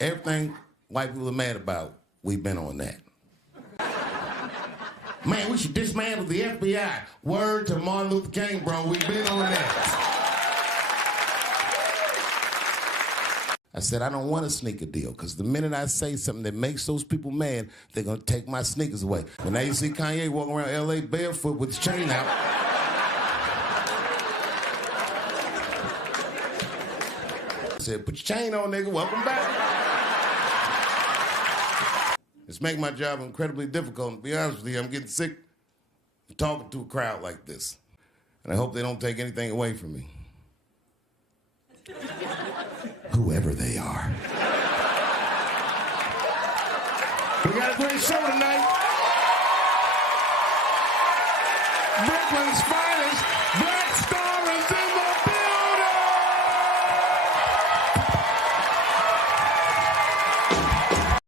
Everything white people are mad about, we've been on that. Man, we should dismantle the FBI. Word to Martin Luther King, bro. We've been on that. I said, I don't want a sneaker deal, because the minute I say something that makes those people mad, they're going to take my sneakers away. But now you see Kanye walking around L.A. barefoot with his chain out. I said, put your chain on, nigga. Welcome back. It's making my job incredibly difficult. To be honest with you, I'm getting sick of talking to a crowd like this. And I hope they don't take anything away from me. Whoever they are. We got a great show tonight. Brooklyn's finest.